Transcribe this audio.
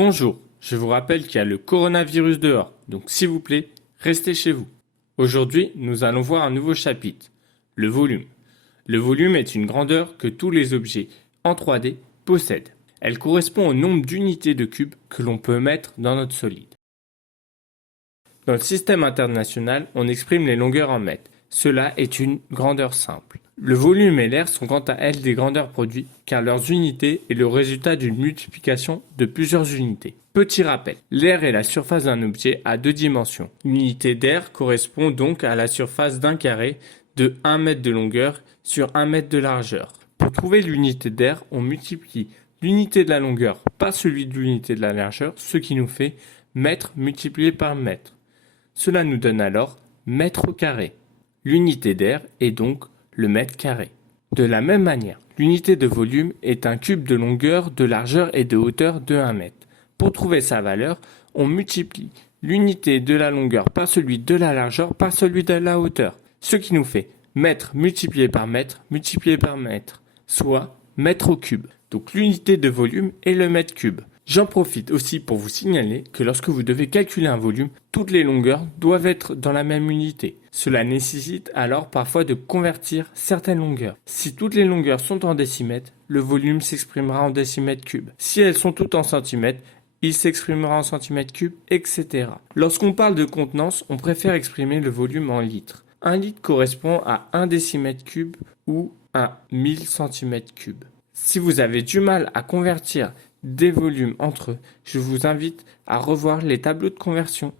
Bonjour, je vous rappelle qu'il y a le coronavirus dehors, donc s'il vous plaît, restez chez vous. Aujourd'hui, nous allons voir un nouveau chapitre, le volume. Le volume est une grandeur que tous les objets en 3D possèdent. Elle correspond au nombre d'unités de cubes que l'on peut mettre dans notre solide. Dans le système international, on exprime les longueurs en mètres. Cela est une grandeur simple. Le volume et l'air sont quant à elles des grandeurs produites, car leurs unités est le résultat d'une multiplication de plusieurs unités. Petit rappel, l'air est la surface d'un objet à deux dimensions. L'unité d'air correspond donc à la surface d'un carré de 1 mètre de longueur sur 1 mètre de largeur. Pour trouver l'unité d'air, on multiplie l'unité de la longueur par celui de l'unité de la largeur, ce qui nous fait mètre multiplié par mètre. Cela nous donne alors mètre au carré. L'unité d'air est donc le mètre carré. De la même manière, l'unité de volume est un cube de longueur, de largeur et de hauteur de 1 mètre. Pour trouver sa valeur, on multiplie l'unité de la longueur par celui de la largeur par celui de la hauteur, ce qui nous fait mètre multiplié par mètre, soit mètre au cube. Donc l'unité de volume est le mètre cube. J'en profite aussi pour vous signaler que lorsque vous devez calculer un volume, toutes les longueurs doivent être dans la même unité. Cela nécessite alors parfois de convertir certaines longueurs. Si toutes les longueurs sont en décimètres, le volume s'exprimera en décimètres cubes. Si elles sont toutes en centimètres, il s'exprimera en centimètres cubes, etc. Lorsqu'on parle de contenance, on préfère exprimer le volume en litres. 1 litre correspond à 1 décimètre cube ou à 1000 centimètres cubes. Si vous avez du mal à convertir des volumes entre eux, je vous invite à revoir les tableaux de conversion.